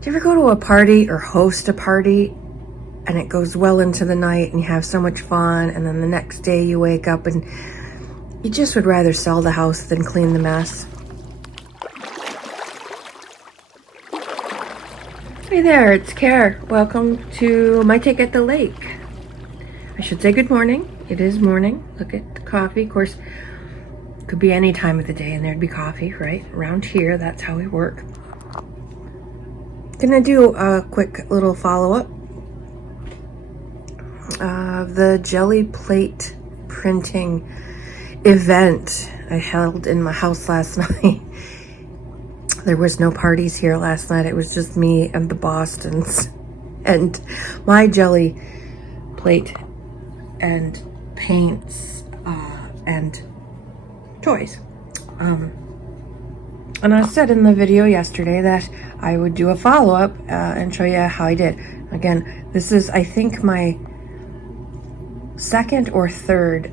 Do you ever go to a party or host a party and it goes well into the night and you have so much fun, and then the next day you wake up and you just would rather sell the house than clean the mess? Hey there, it's Care. Welcome to My Take at the Lake. I should say good morning. It is morning. Look at the coffee. Of course, it could be any time of the day and there'd be coffee, right? Around here, that's how we work. Gonna do a quick little follow-up of the Gelli plate printing event I held in my house last night. There was no parties here last night. It was just me and the Bostons and my Gelli plate and paints and toys. And I said in the video yesterday that I would do a follow-up and show you how I did. Again, this is, I think, my second or third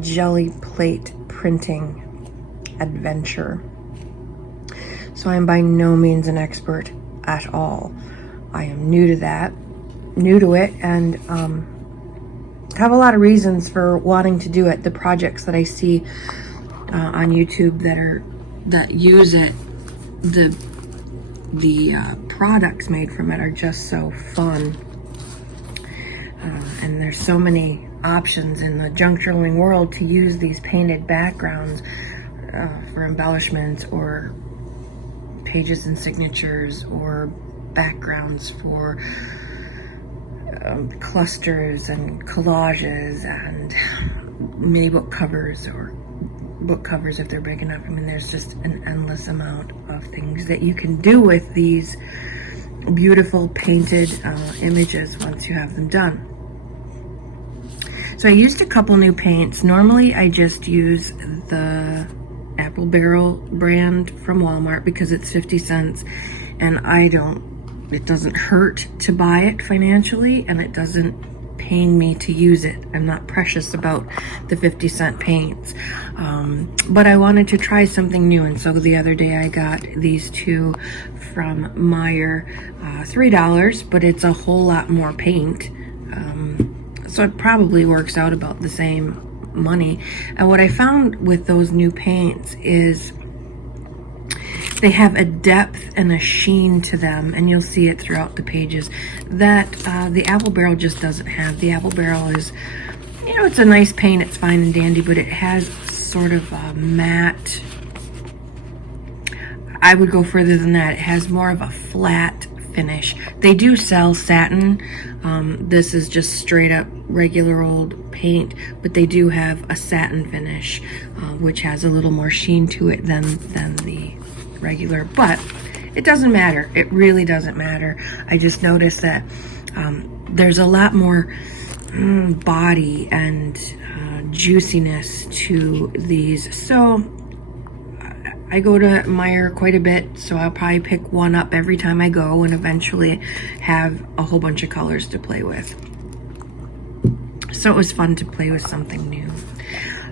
Gelli plate printing adventure. So I'm by no means an expert at all. I am new to it, and have a lot of reasons for wanting to do it. The projects that I see on YouTube that use it, the products made from it are just so fun, and there's so many options in the junk journaling world to use these painted backgrounds for embellishments, or pages and signatures, or backgrounds for clusters and collages and mini book covers, or book covers if they're big enough. I mean, there's just an endless amount of things that you can do with these beautiful painted images once you have them done. So I used a couple new paints. Normally I just use the Apple Barrel brand from Walmart because it's 50 cents and it doesn't hurt to buy it financially, and it doesn't paying me to use it. I'm not precious about the 50-cent paints, but I wanted to try something new, and so the other day I got these two from Meijer, $3, but it's a whole lot more paint, so it probably works out about the same money. And what I found with those new paints is they have a depth and a sheen to them, and you'll see it throughout the pages that the Apple Barrel just doesn't have. The Apple Barrel is, it's a nice paint, it's fine and dandy, but it has sort of a matte, I would go further than that. It has more of a flat finish. They do sell satin. This is just straight up regular old paint, but they do have a satin finish, which has a little more sheen to it than the regular, but it doesn't matter. It really doesn't matter. I just noticed that there's a lot more body and juiciness to these. So I go to Meijer quite a bit, so I'll probably pick one up every time I go and eventually have a whole bunch of colors to play with. So it was fun to play with something new.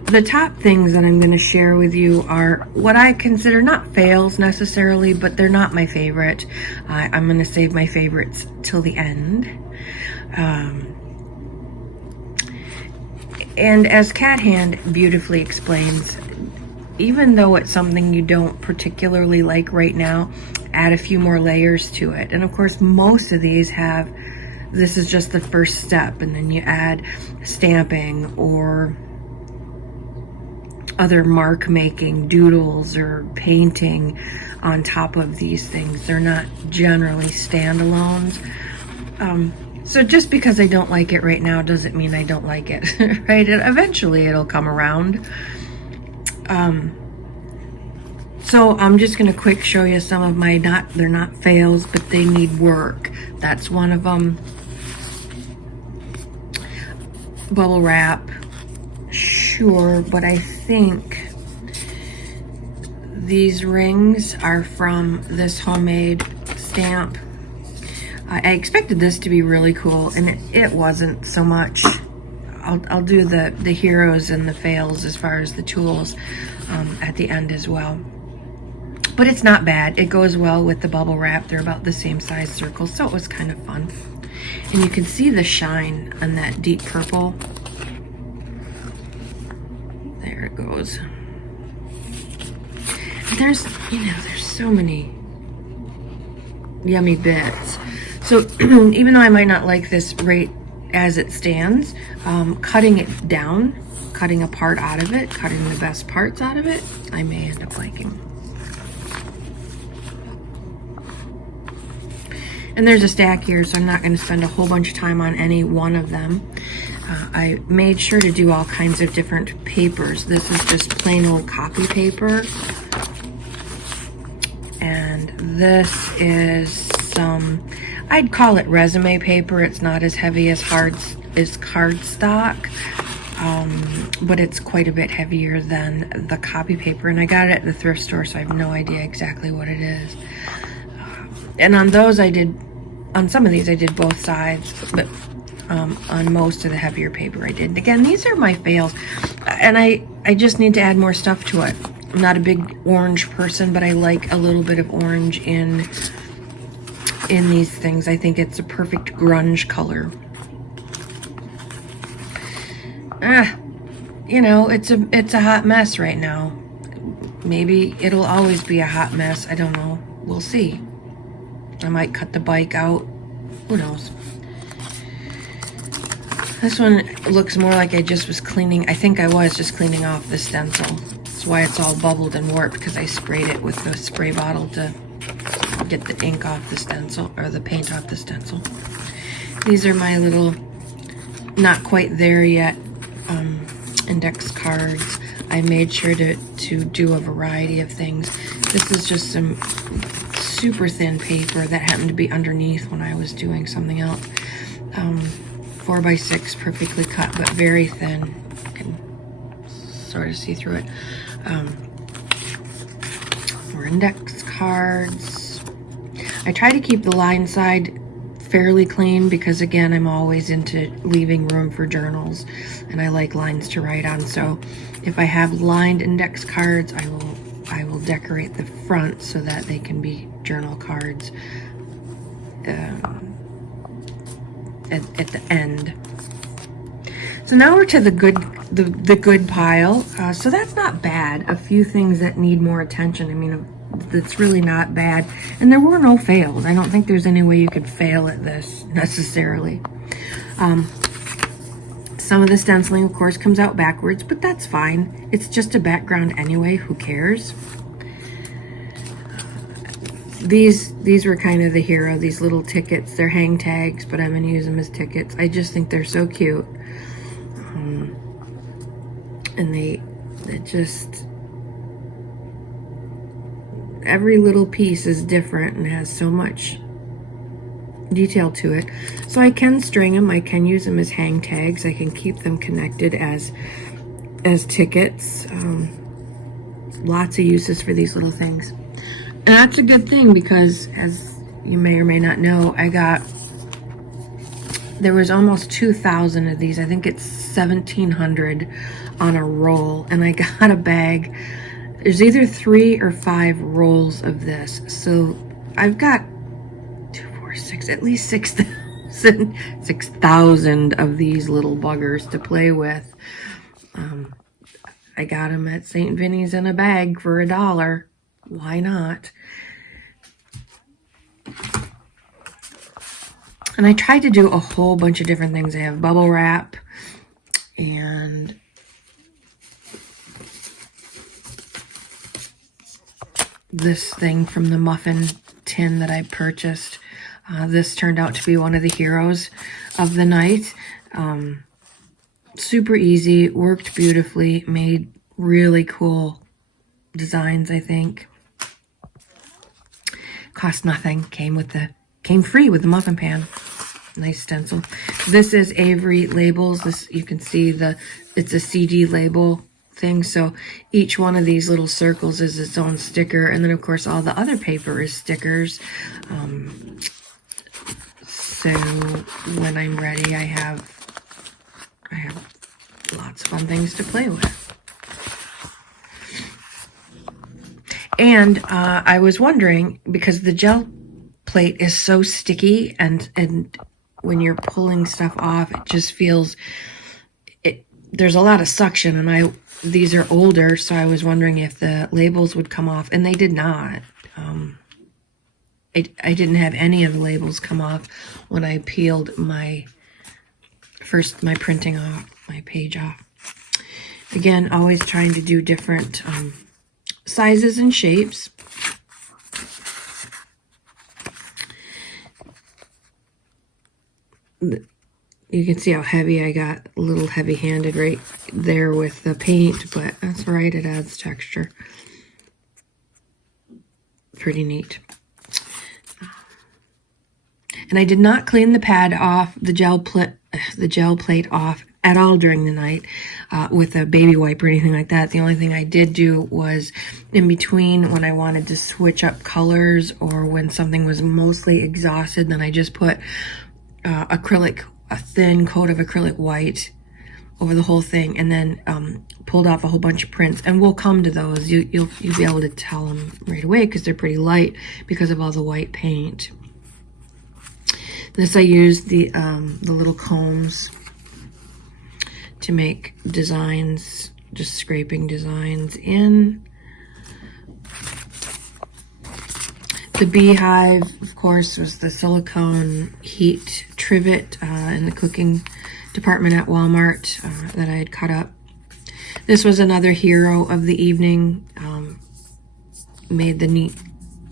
The top things that I'm going to share with you are what I consider not fails necessarily, but they're not my favorite. I'm going to save my favorites till the end. And as Cat Hand beautifully explains, even though it's something you don't particularly like right now, add a few more layers to it. And of course, most of these have, this is just the first step, and then you add stamping or other mark making, doodles or painting on top of these things. They're not generally standalones. So just because I don't like it right now doesn't mean I don't like it, right? Eventually it'll come around. So I'm just gonna quick show you some of my, they're not fails, but they need work. That's one of them. Bubble wrap, sure, but I think these rings are from this homemade stamp. I expected this to be really cool, and it wasn't so much. I'll do the heroes and the fails as far as the tools at the end as well. But it's not bad. It goes well with the bubble wrap. They're about the same size circles, so it was kind of fun. And you can see the shine on that deep purple. There it goes. And there's, you know, there's so many yummy bits. So even though I might not like this right as it stands, cutting it down, cutting a part out of it, cutting the best parts out of it, I may end up liking. And there's a stack here, so I'm not going to spend a whole bunch of time on any one of them. I made sure to do all kinds of different papers. This is just plain old copy paper. And this is some, I'd call it resume paper. It's not as heavy as cardstock, but it's quite a bit heavier than the copy paper. And I got it at the thrift store, so I have no idea exactly what it is. And on those on some of these I did both sides, but on most of the heavier paper I did. Again, these are my fails, and I just need to add more stuff to it. I'm not a big orange person, but I like a little bit of orange in these things. I think it's a perfect grunge color. You know, it's a hot mess right now. Maybe it'll always be a hot mess. I don't know. We'll see. I might cut the bike out. Who knows? This one looks more like I just was cleaning. I think I was just cleaning off the stencil. That's why it's all bubbled and warped, because I sprayed it with the spray bottle to get the ink off the stencil, or the paint off the stencil. These are my little, not quite there yet, index cards. I made sure to do a variety of things. This is just some super thin paper that happened to be underneath when I was doing something else. 4x6, perfectly cut, but very thin. You can sort of see through it. For index cards, I try to keep the line side fairly clean, because again, I'm always into leaving room for journals, and I like lines to write on. So if I have lined index cards, I will decorate the front so that they can be journal cards at the end. So now we're to the good pile. So that's not bad. A few things that need more attention. I mean, that's really not bad. And there were no fails. I don't think there's any way you could fail at this necessarily. Some of the stenciling, of course, comes out backwards, but that's fine. It's just a background anyway. Who cares? These were kind of the hero, these little tickets. They're hang tags, but I'm going to use them as tickets. I just think they're so cute. And they just, every little piece is different and has so much detail to it. So I can string them, I can use them as hang tags, I can keep them connected as tickets. Lots of uses for these little things. And that's a good thing, because as you may or may not know, there was almost 2,000 of these. I think it's 1,700 on a roll, and I got a bag. There's either 3 or 5 rolls of this. So I've got 2, 4, 6, at least 6,000 of these little buggers to play with. I got them at St. Vinny's in a bag for $1. Why not? And I tried to do a whole bunch of different things. I have bubble wrap and this thing from the muffin tin that I purchased. This turned out to be one of the heroes of the night. Super easy, worked beautifully, made really cool designs, I think. Cost nothing, came free with the muffin pan. Nice stencil. This is Avery Labels. This, you can see it's a CD label thing, so each one of these little circles is its own sticker, and then of course all the other paper is stickers. So when I'm ready, I have lots of fun things to play with. And I was wondering, because the gel plate is so sticky, and when you're pulling stuff off, it just feels, there's a lot of suction, and these are older, so I was wondering if the labels would come off, and they did not. I didn't have any of the labels come off when I peeled my printing off, my page off. Again, always trying to do different sizes and shapes. You can see how heavy I got, a little heavy-handed right there with the paint, but that's right, it adds texture. Pretty neat. And I did not clean the pad off, the gel plate off at all during the night with a baby wipe or anything like that. The only thing I did do was in between, when I wanted to switch up colors or when something was mostly exhausted, then I just put a thin coat of acrylic white over the whole thing, and then pulled off a whole bunch of prints. And we'll come to those. You'll be able to tell them right away because they're pretty light because of all the white paint. This I used the little combs to make designs, just scraping designs in. The beehive, of course, was the silicone heat trivet in the cooking department at Walmart that I had cut up. This was another hero of the evening. Made the neat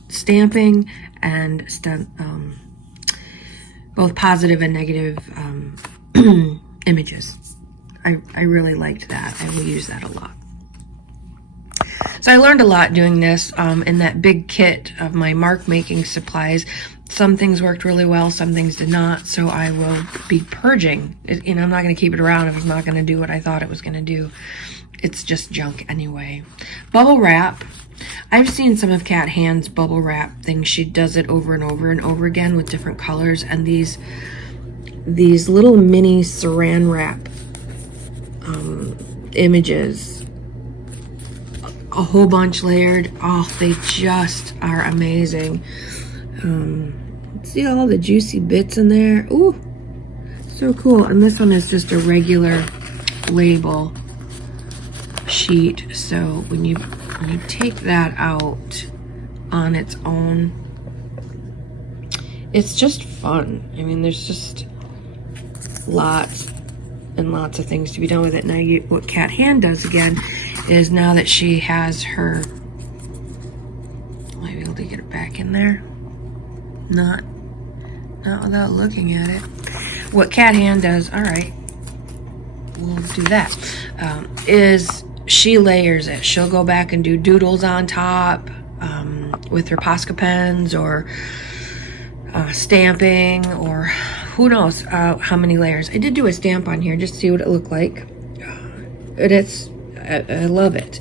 stamping and both positive and negative images. I really liked that. I will use that a lot. So I learned a lot doing this in that big kit of my mark making supplies. Some things worked really well, some things did not. So I will be purging. I'm not going to keep it around if it's not going to do what I thought it was going to do. It's just junk anyway. Bubble wrap. I've seen some of Kat Hand's bubble wrap things. She does it over and over and over again with different colors. And these little mini saran wrap images, a whole bunch layered. Oh, they just are amazing. See all the juicy bits in there? Ooh, so cool. And this one is just a regular label sheet. So when you take that out on its own, it's just fun. I mean, there's just lots and lots of things to be done with it. Now, what Kat Hand does again is, now that she has her, will I be able to get it back in there? Not without looking at it. What Kat Hand does, all right, we'll do that, is she layers it. She'll go back and do doodles on top with her Posca pens, or stamping, or who knows how many layers. I did do a stamp on here just to see what it looked like. I love it.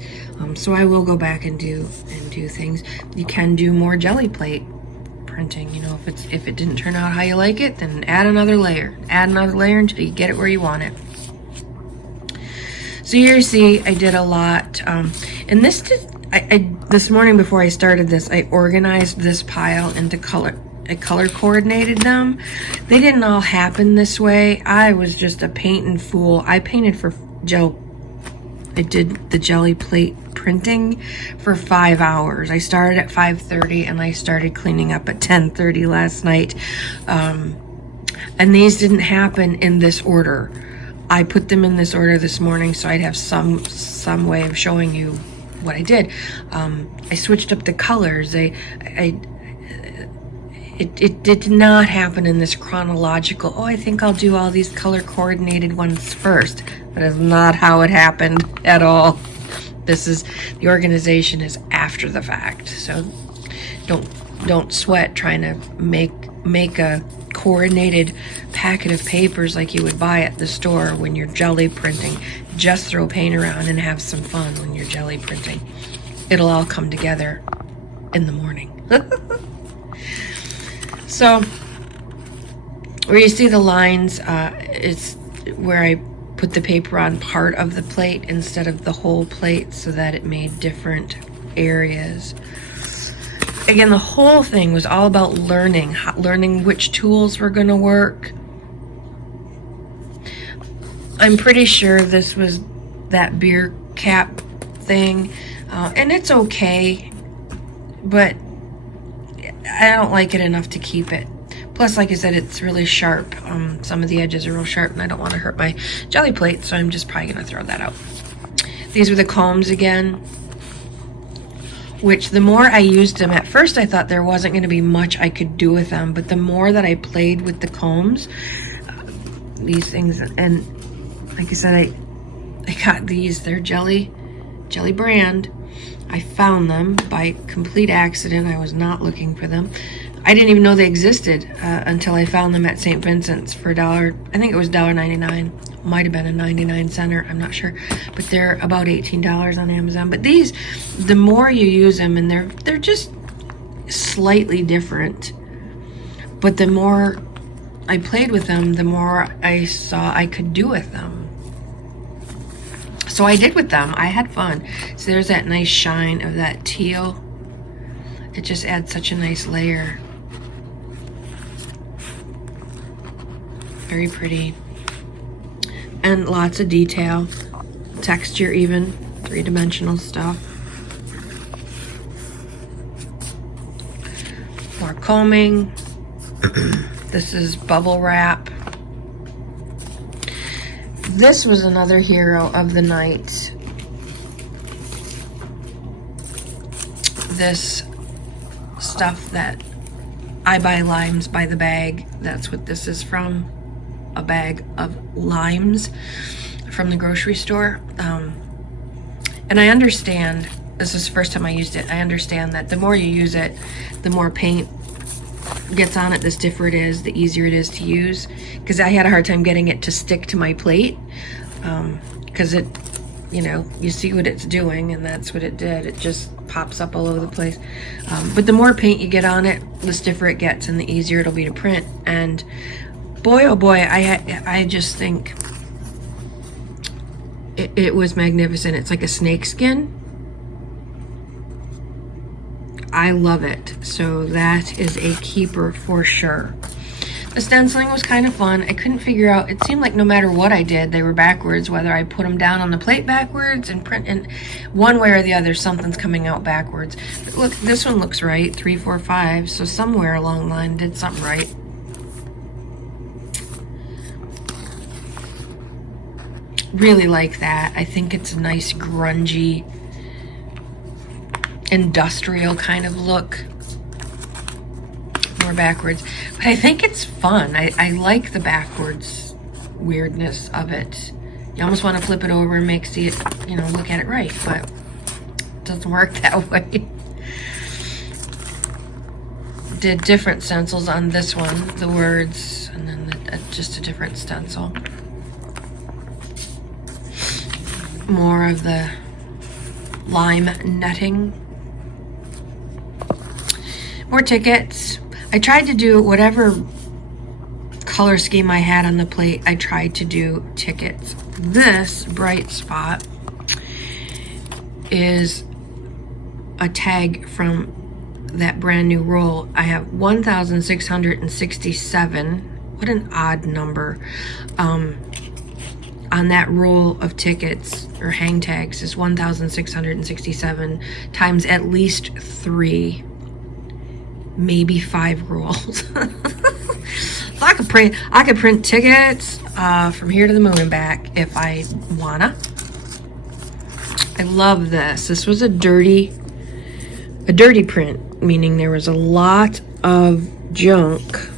So I will go back and do things. You can do more jelly plate printing. If it didn't turn out how you like it, then add another layer. Add another layer until you get it where you want it. So here you see I did a lot. And this morning before I started this, I organized this pile into color. I color coordinated them. They didn't all happen this way. I was just a painting fool. I painted for gel. I did the jelly plate printing for 5 hours. I started at 5:30 and I started cleaning up at 10:30 last night. And these didn't happen in this order. I put them in this order this morning so I'd have some way of showing you what I did. I switched up the colors. It did not happen in this chronological, I think I'll do all these color coordinated ones first. That is not how it happened at all. The organization is after the fact. So don't sweat trying to make a coordinated packet of papers like you would buy at the store when you're jelly printing. Just throw paint around and have some fun when you're jelly printing. It'll all come together in the morning. So where you see the lines, it's where I put the paper on part of the plate instead of the whole plate, so that it made different areas. Again, the whole thing was all about learning which tools were going to work. I'm pretty sure this was that beer cap thing, and it's okay, but I don't like it enough to keep it. Plus, like I said, it's really sharp. Some of the edges are real sharp, and I don't want to hurt my jelly plate, so I'm just probably going to throw that out. These were the combs again, which the more I used them, at first I thought there wasn't going to be much I could do with them, but the more that I played with the combs, these things, and like I said, I got these. They're Gelli brand. I found them by complete accident. I was not looking for them. I didn't even know they existed until I found them at St. Vincent's for $1. I think it was $1.99. Might have been a 99 center. I'm not sure, but they're about $18 on Amazon. But these, the more you use them, and they're just slightly different. But the more I played with them, the more I saw I could do with them. So I did with them. I had fun. So there's that nice shine of that teal. It just adds such a nice layer. Very pretty. And lots of detail. Texture even. Three-dimensional stuff. More combing. This is bubble wrap. This was another hero of the night. This stuff that I buy limes by the bag. That's what this is from. A bag of limes from the grocery store. And I understand, this is the first time I used it, I understand that the more you use it, the more paint gets on it, the stiffer it is, the easier it is to use. Because I had a hard time getting it to stick to my plate. Because it, you know, you see what it's doing, and that's what it did. It just pops up all over the place. But the more paint you get on it, the stiffer it gets, and the easier it'll be to print. And boy, oh boy, I just think it was magnificent. It's like a snake skin. I love it. So that is a keeper for sure. The stenciling was kind of fun. I couldn't figure out, it seemed like no matter what I did, they were backwards, whether I put them down on the plate backwards and print, and one way or the other, something's coming out backwards. But look, this one looks right, 3, 4, 5, so somewhere along the line did something right. Really like that. I think it's a nice grungy, industrial kind of look. More backwards, but I think it's fun. I like the backwards weirdness of it. You almost want to flip it over and see it, you know, look at it right, but it doesn't work that way. Did different stencils on this one, the words, and then just a different stencil. More of the lime netting. More tickets. I tried to do whatever color scheme I had on the plate. I tried to do tickets. This bright spot is a tag from that brand new roll. I have 1,667. What an odd number. On that roll of tickets or hang tags is 1,667 times at least 3. Maybe 5 rolls. So I could print tickets from here to the moon and back if I wanna. I love this. This was a dirty print, meaning there was a lot of junk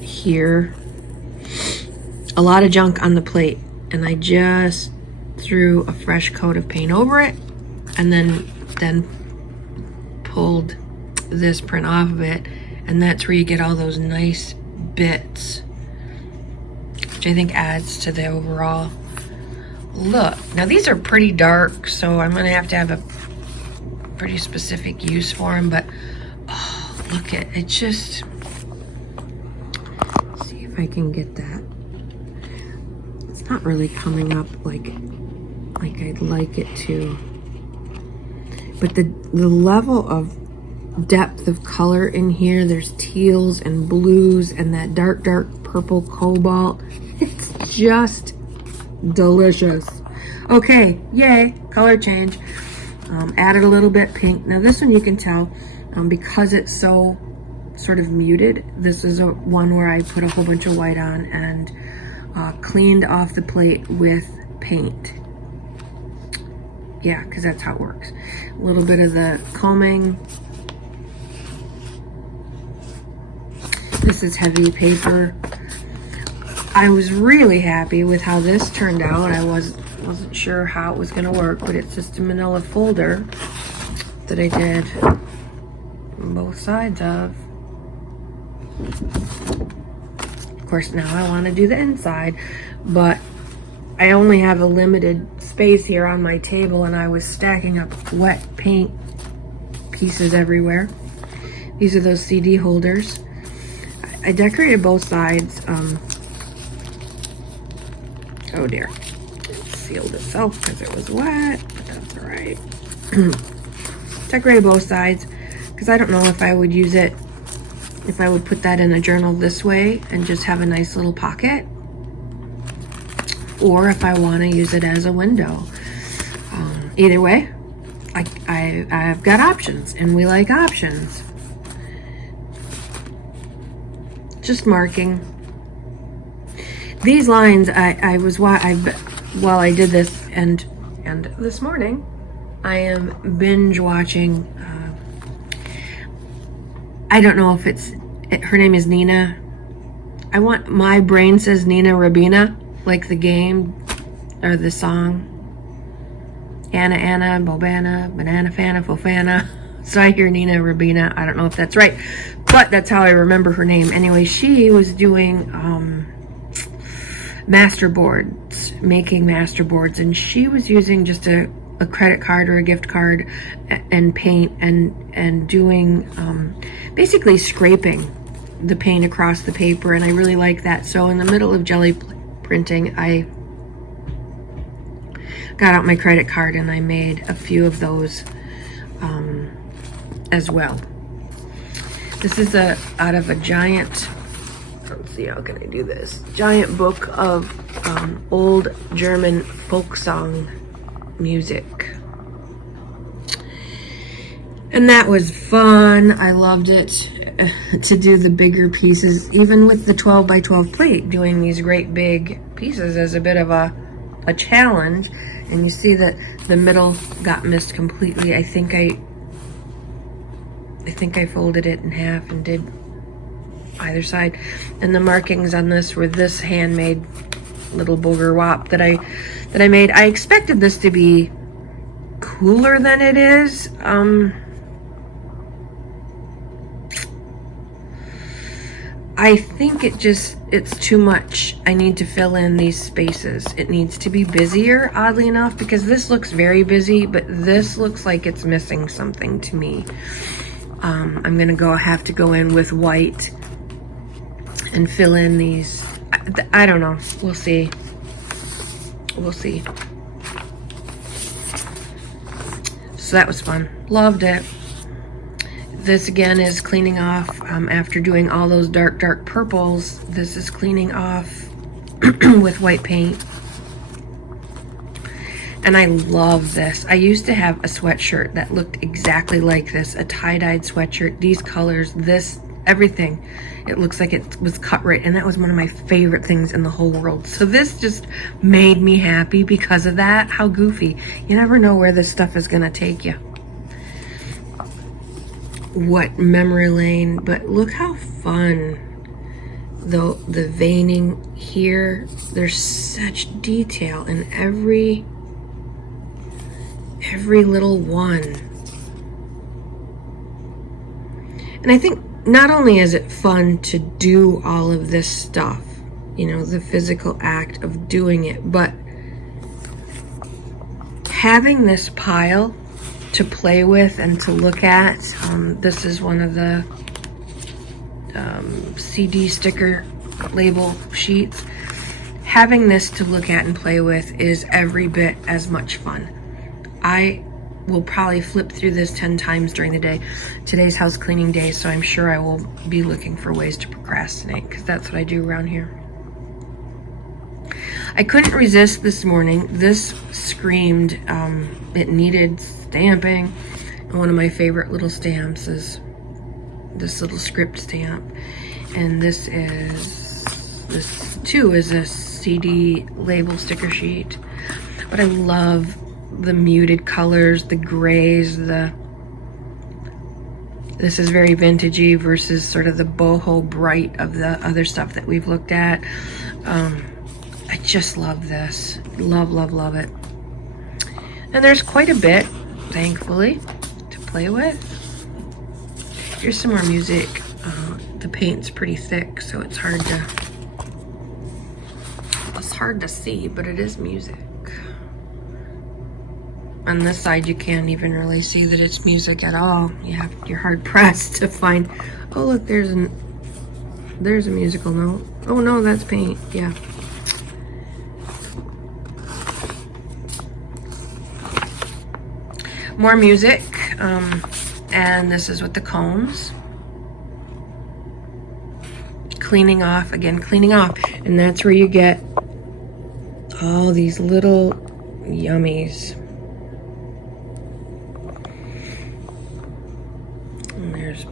here, a lot of junk on the plate, and I just threw a fresh coat of paint over it, and then pulled this print off of it, and that's where you get all those nice bits, which I think adds to the overall look. Now these are pretty dark, so I'm gonna have to have a pretty specific use for them, but oh, look at it. Just see if I can get that. It's not really coming up like I'd like it to. but the level of depth of color in here, there's teals and blues and that dark purple cobalt. It's just delicious. Okay, yay, color change. Added a little bit pink. Now this one you can tell, because it's so sort of muted, this is one where I put a whole bunch of white on and cleaned off the plate with paint. Yeah, because that's how it works. A little bit of the combing. This is heavy paper. I was really happy with how this turned out. I wasn't sure how it was going to work, but it's just a manila folder that I did both sides of. Of course, now I want to do the inside, but I only have a limited space here on my table, and I was stacking up wet paint pieces everywhere. These are those CD holders. I decorated both sides. Oh dear, it sealed itself because it was wet, but that's all right. Decorated both sides because I don't know if I would use it, if I would put that in a journal this way and just have a nice little pocket, or if I want to use it as a window. Either way, I've got options, and we like options. Just marking. These lines, while I did this, and this morning, I am binge watching. I don't know if her name is Nina. My brain says Nina Rabina, like the game or the song. Anna, Bobana, Banana Fana, Fofana. So I hear Nina Rabina. I don't know if that's right, but that's how I remember her name. Anyway, she was doing masterboards, making masterboards, and she was using just a credit card or a gift card and paint and doing basically scraping the paint across the paper, and I really like that. So in the middle of Gelli printing, I got out my credit card and I made a few of those as well. This is out of a giant, let's see, how can I do this? Giant book of old German folk song music. And that was fun. I loved it to do the bigger pieces, even with the 12 by 12 plate. Doing these great big pieces is a bit of a challenge. And you see that the middle got missed completely. I think I folded it in half and did either side. And the markings on this were this handmade little booger wop that I made. I expected this to be cooler than it is. I think it's too much. I need to fill in these spaces. It needs to be busier, oddly enough, because this looks very busy, but this looks like it's missing something to me. I'm gonna have to go in with white and fill in these. I don't know. We'll see. We'll see. So that was fun. Loved it. This again is cleaning off after doing all those dark purples. This is cleaning off with white paint. And I love this. I used to have a sweatshirt that looked exactly like this, a tie-dyed sweatshirt. These colors, this, everything. It looks like it was cut right, and that was one of my favorite things in the whole world. So this just made me happy because of that. How goofy. You never know where this stuff is gonna take you. What memory lane, but look how fun. The veining here, there's such detail in every little one. And I think not only is it fun to do all of this stuff, you know, the physical act of doing it, but having this pile to play with and to look at. This is one of the CD sticker label sheets. Having this to look at and play with is every bit as much fun. will probably flip through this 10 times during the day. Today's house cleaning day, so I'm sure I will be looking for ways to procrastinate, because that's what I do around here. I couldn't resist this morning. This screamed, it needed stamping. And one of my favorite little stamps is this little script stamp. And this too is a CD label sticker sheet. But I love the muted colors, the grays, this is very vintagey versus sort of the boho bright of the other stuff that we've looked at. I just love this. Love, love, love it. And there's quite a bit, thankfully, to play with. Here's some more music. The paint's pretty thick, so it's hard to see, but it is music. On this side, you can't even really see that it's music at all. You're hard pressed to find. Oh, look, there's a musical note. Oh no, that's paint. Yeah. More music, and this is with the combs. Cleaning off, again, cleaning off. And that's where you get all these little yummies. And there's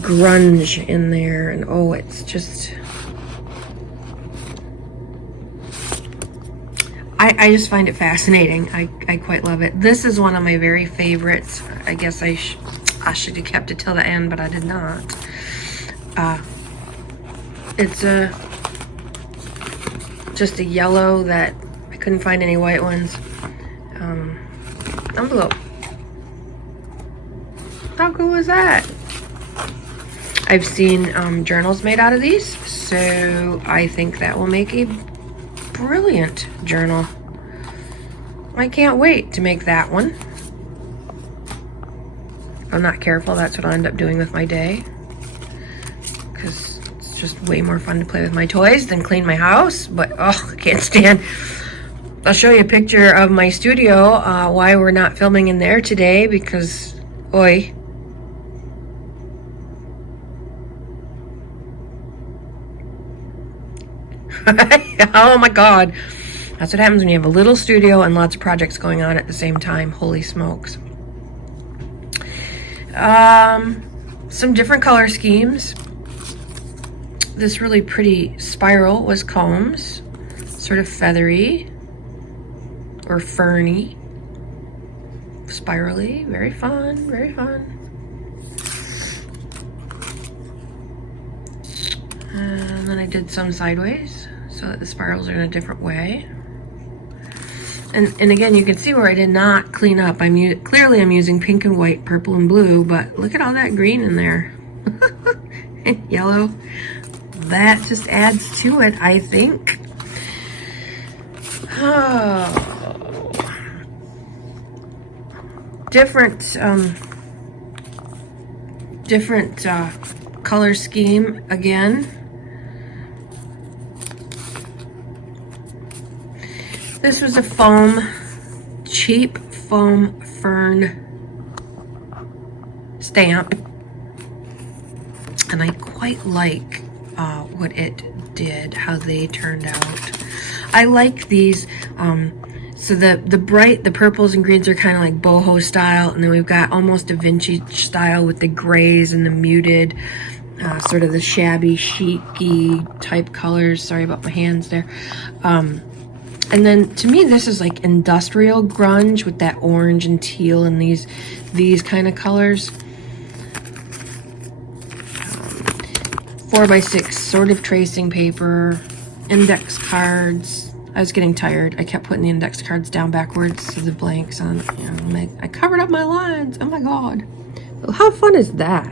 grunge in there, and oh, it's just... I just find it fascinating. I quite love it. This is one of my very favorites. I guess I should have kept it till the end, but I did not. It's just a yellow that I couldn't find any white ones. Envelope. How cool is that? I've seen journals made out of these, so I think that will make a brilliant journal. I can't wait to make that one. If I'm not careful, that's what I'll end up doing with my day, because it's just way more fun to play with my toys than clean my house. But oh, I can't stand. I'll show you a picture of my studio, why we're not filming in there today, because oi. Oh my god, that's what happens when you have a little studio and lots of projects going on at the same time. Holy smokes. Some different color schemes. This really pretty spiral was combs, sort of feathery or ferny, spirally. Very fun, very fun. And then I did some sideways, so that the spirals are in a different way. And again, you can see where I did not clean up. Clearly I'm using pink and white, purple and blue, but look at all that green in there. And yellow. That just adds to it, I think. Oh. Different color scheme again. This was a cheap foam fern stamp, and I quite like what it did, how they turned out. I like these, so the purples and greens are kind of like boho style, and then we've got almost a vintage style with the grays and the muted, sort of the shabby, chic-y type colors. Sorry about my hands there. And then to me, this is like industrial grunge with that orange and teal and these kind of colors. 4x6 sort of tracing paper, index cards. I was getting tired. I kept putting the index cards down backwards so the blanks on. You know, I covered up my lines. Oh my god! How fun is that?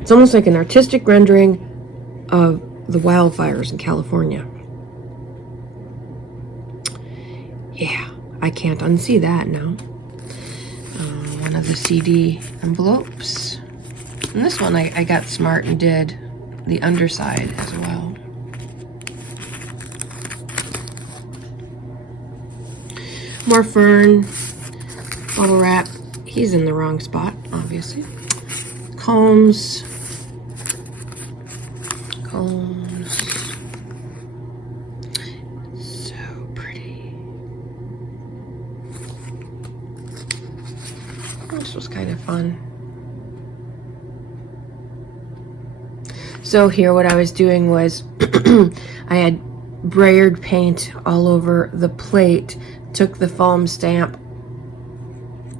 It's almost like an artistic rendering of the wildfires in California. Yeah, I can't unsee that now. One of the CD envelopes. And this one I got smart and did the underside as well. more fern, bubble wrap. He's in the wrong spot, obviously. Combs. So pretty. This was kind of fun. So here what I was doing was I had brayered paint all over the plate, took the foam stamp,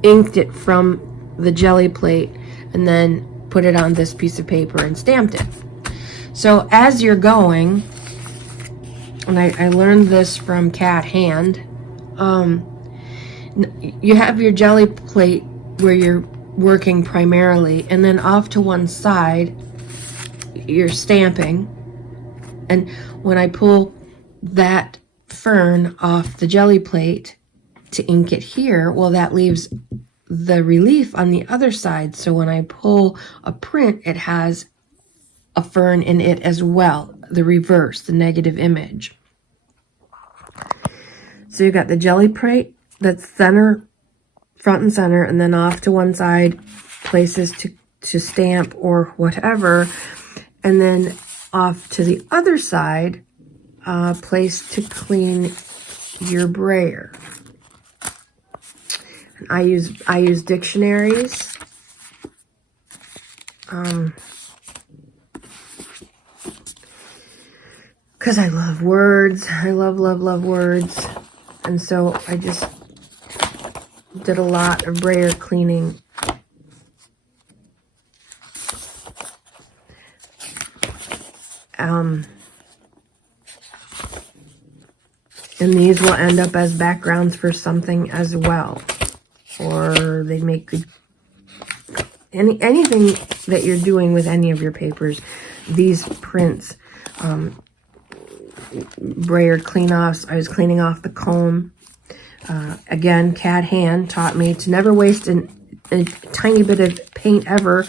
inked it from the jelly plate, and then put it on this piece of paper and stamped it. So as you're going, and I learned this from Cat Hand, you have your jelly plate where you're working primarily, and then off to one side you're stamping. And when I pull that fern off the jelly plate to ink it here, well, that leaves the relief on the other side. So when I pull a print, it has a fern in it as well, the reverse, the negative image. So you got the jelly plate that's center, front and center, and then off to one side, places to stamp or whatever, and then off to the other side, place to clean your brayer. And I use dictionaries. Because I love words. I love words. And so I just did a lot of brayer cleaning. And these will end up as backgrounds for something as well. Or they make good, anything that you're doing with any of your papers, these prints, brayer clean-offs. I was cleaning off the comb. Again, Cat Hand taught me to never waste a tiny bit of paint ever.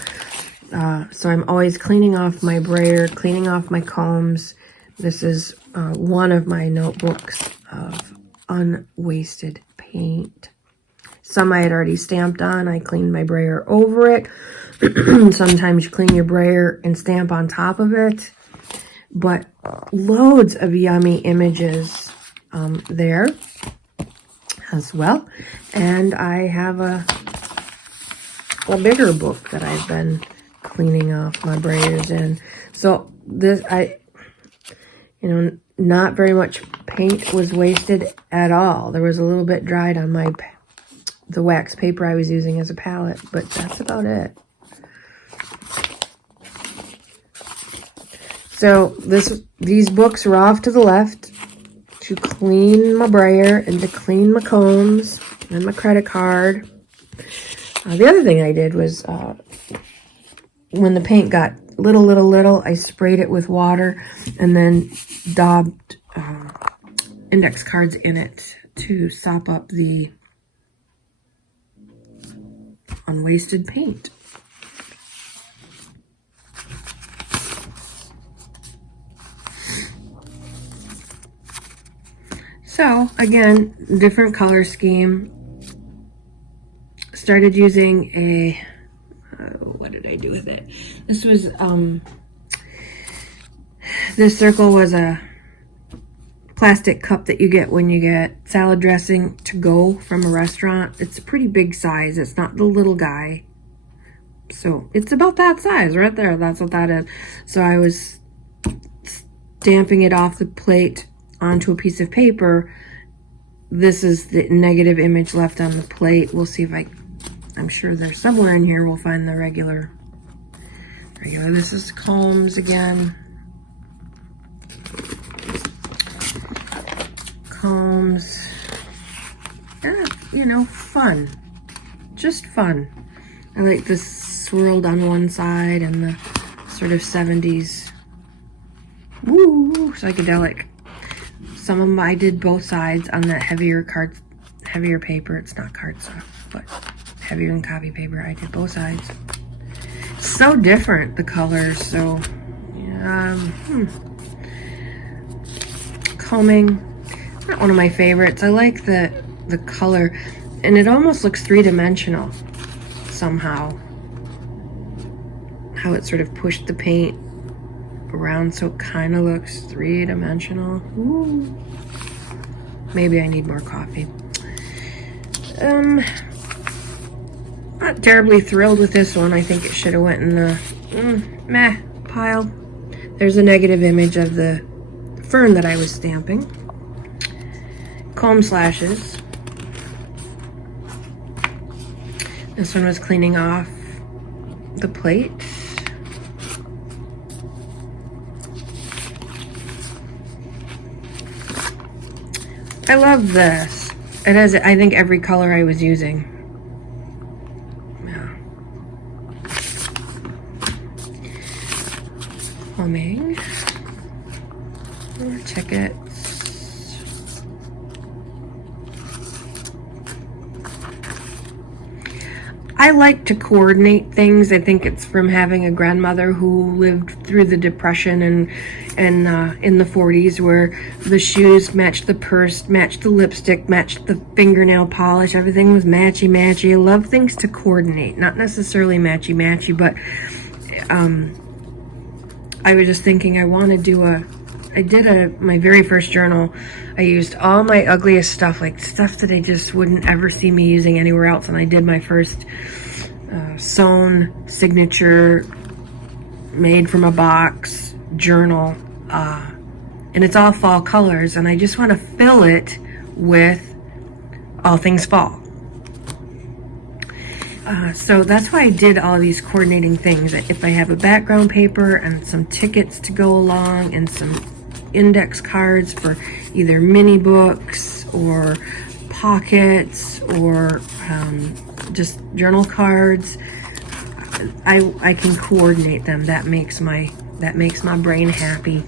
So I'm always cleaning off my brayer, cleaning off my combs. This is one of my notebooks of unwasted paint. Some I had already stamped on. I cleaned my brayer over it. Sometimes you clean your brayer and stamp on top of it. But loads of yummy images there as well. And I have a bigger book that I've been cleaning off my brayers in. So this, not very much paint was wasted at all. There was a little bit dried on the wax paper I was using as a palette, but that's about it. So these books were off to the left to clean my brayer and to clean my combs and my credit card. The other thing I did was when the paint got little, I sprayed it with water and then daubed index cards in it to sop up the unwasted paint. So again, different color scheme. Started using a, what did I do with it? This was, this circle was a plastic cup that you get when you get salad dressing to go from a restaurant. It's a pretty big size. It's not the little guy. So it's about that size right there. That's what that is. So I was stamping it off the plate onto a piece of paper. This is the negative image left on the plate. We'll see if I'm sure there's somewhere in here we'll find the regular. This is combs again. Combs. Fun. Just fun. I like this swirled on one side and the sort of 70s. Woo, psychedelic. Some of them I did both sides on that heavier paper. It's not cardstock, but heavier than copy paper. I did both sides. So different, the colors. So, combing. Not one of my favorites. I like the the color, and it almost looks three-dimensional somehow. How it sort of pushed the paint around so it kind of looks three-dimensional. Ooh. Maybe I need more coffee. Not terribly thrilled with this one. I think it should have went in the meh pile. There's a negative image of the fern that I was stamping. Comb slashes. This one was cleaning off the plate. I love this. It has, I think, every color I was using. Yeah. Plumbing. More tickets. I like to coordinate things. I think it's from having a grandmother who lived through the Depression and in the 40s, where the shoes matched the purse, matched the lipstick, matched the fingernail polish. Everything was matchy-matchy. I love things to coordinate. Not necessarily matchy-matchy, but I was just thinking I want to do my very first journal. I used all my ugliest stuff, like stuff that I just wouldn't ever see me using anywhere else, and I did my first sewn signature, made from a box journal, and it's all fall colors, and I just want to fill it with all things fall. So that's why I did all these coordinating things. If I have a background paper and some tickets to go along and some index cards for either mini books or pockets or just journal cards, I can coordinate them. That makes my brain happy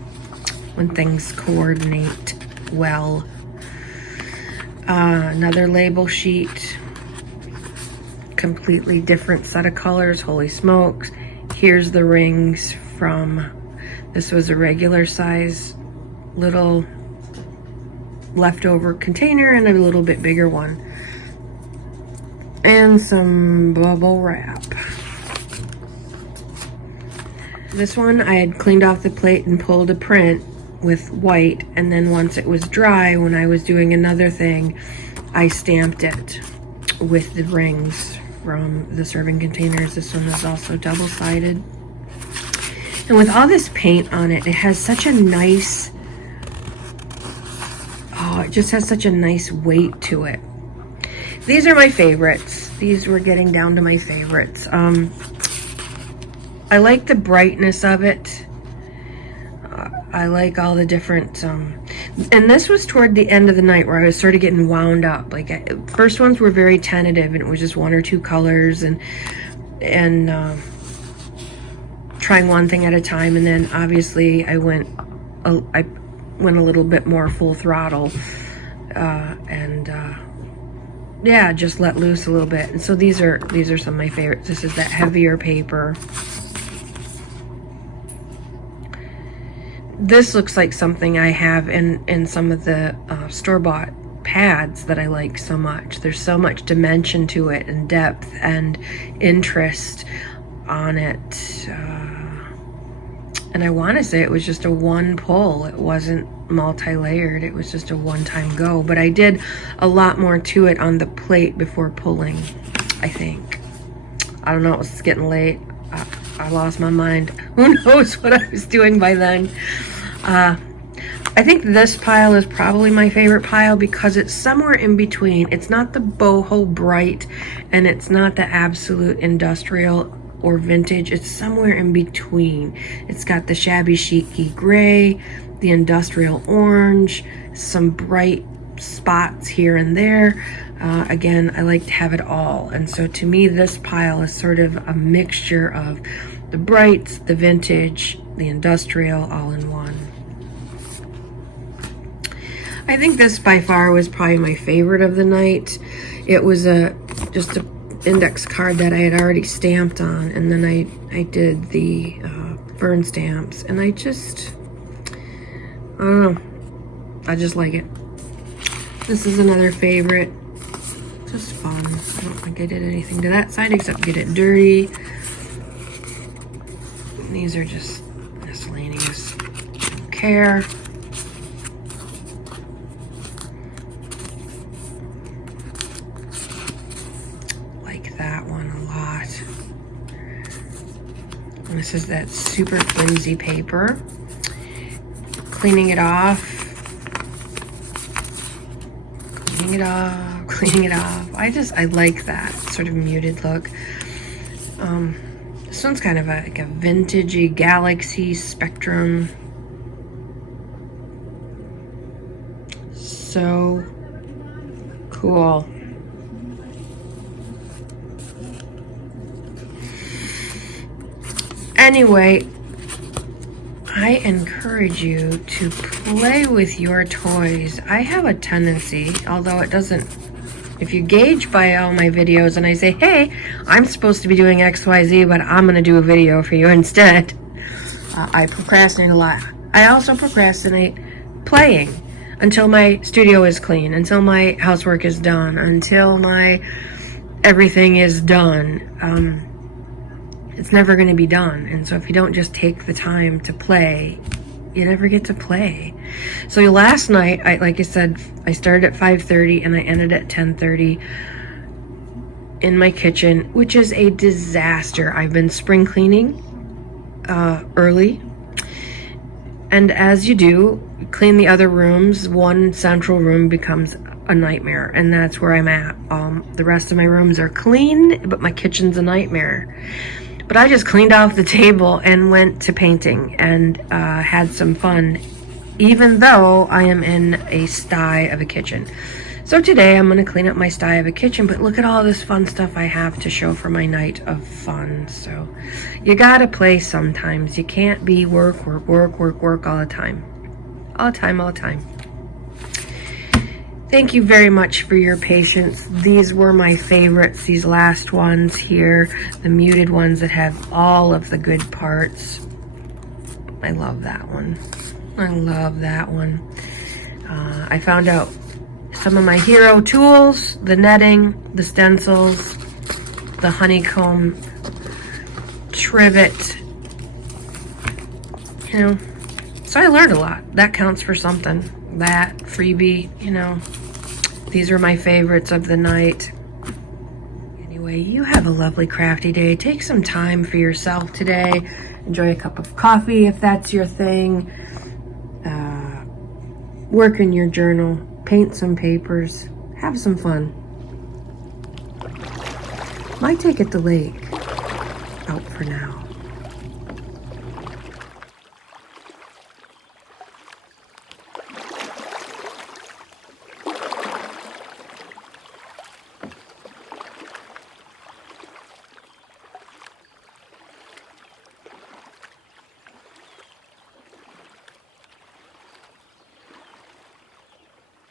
when things coordinate well. Another label sheet, completely different set of colors. Holy smokes. Here's the rings from, this was a regular size little leftover container and a little bit bigger one, and some bubble wrap. This one I had cleaned off the plate and pulled a print with white, and then once it was dry, when I was doing another thing, I stamped it with the rings from the serving containers. This one was also double-sided, and with all this paint on it, it has such a nice, it just has such a nice weight to it. These are my favorites. These were getting down to my favorites. I like the brightness of it. I like all the different, and this was toward the end of the night where I was sort of getting wound up. Like, first ones were very tentative, and it was just one or two colors, and trying one thing at a time, and then obviously I went a little bit more full throttle, yeah, just let loose a little bit. And so these are some of my favorites. This is that heavier paper. This looks like something I have in some of the store-bought pads that I like so much. There's so much dimension to it, and depth and interest on it. And I want to say it was just a one pull. It wasn't multi-layered. It was just a one-time go. But I did a lot more to it on the plate before pulling, I think. I don't know. It was getting late. I lost my mind. Who knows what I was doing by then. I think this pile is probably my favorite pile because it's somewhere in between. It's not the boho bright, and it's not the absolute industrial or vintage. It's somewhere in between. It's got the shabby chic-y gray, the industrial orange, some bright spots here and there. Again, I like to have it all, and so to me this pile is sort of a mixture of the brights, the vintage, the industrial, all in one. I think this by far was probably my favorite of the night. It was just a index card that I had already stamped on, and then I did the fern stamps, and I don't know, I just like it. This is another favorite. Just fun. I don't think I did anything to that side except get it dirty. And these are just miscellaneous. Don't care. Like that one a lot. And this is that super flimsy paper. Cleaning it off. Cleaning it off. Cleaning it off. I like that sort of muted look. This one's kind of like a vintagey galaxy spectrum. So cool. Anyway, I encourage you to play with your toys. I have a tendency, although it doesn't, if you gauge by all my videos and I say, hey, I'm supposed to be doing XYZ, but I'm going to do a video for you instead, I procrastinate a lot. I also procrastinate playing until my studio is clean, until my housework is done, until my everything is done. It's never going to be done. And so if you don't just take the time to play, you never get to play. So last night, like I said, I started at 5:30 and I ended at 10:30 in my kitchen, which is a disaster. I've been spring cleaning early. And as you do, clean the other rooms, one central room becomes a nightmare. And that's where I'm at. The rest of my rooms are clean, but my kitchen's a nightmare. But I just cleaned off the table and went to painting and had some fun, even though I am in a sty of a kitchen. So today I'm going to clean up my sty of a kitchen, but look at all this fun stuff I have to show for my night of fun. So you got to play sometimes. You can't be work, work, work, work, work all the time. All the time, all the time. Thank you very much for your patience. These were my favorites, these last ones here, the muted ones that have all of the good parts. I love that one. I love that one. I found out some of my hero tools, the netting, the stencils, the honeycomb, trivet, you know. So I learned a lot. That counts for something. That freebie, you know. These are my favorites of the night. Anyway, you have a lovely crafty day. Take some time for yourself today. Enjoy a cup of coffee if that's your thing. Work in your journal. Paint some papers. Have some fun. My Take at the Lake. Out for now.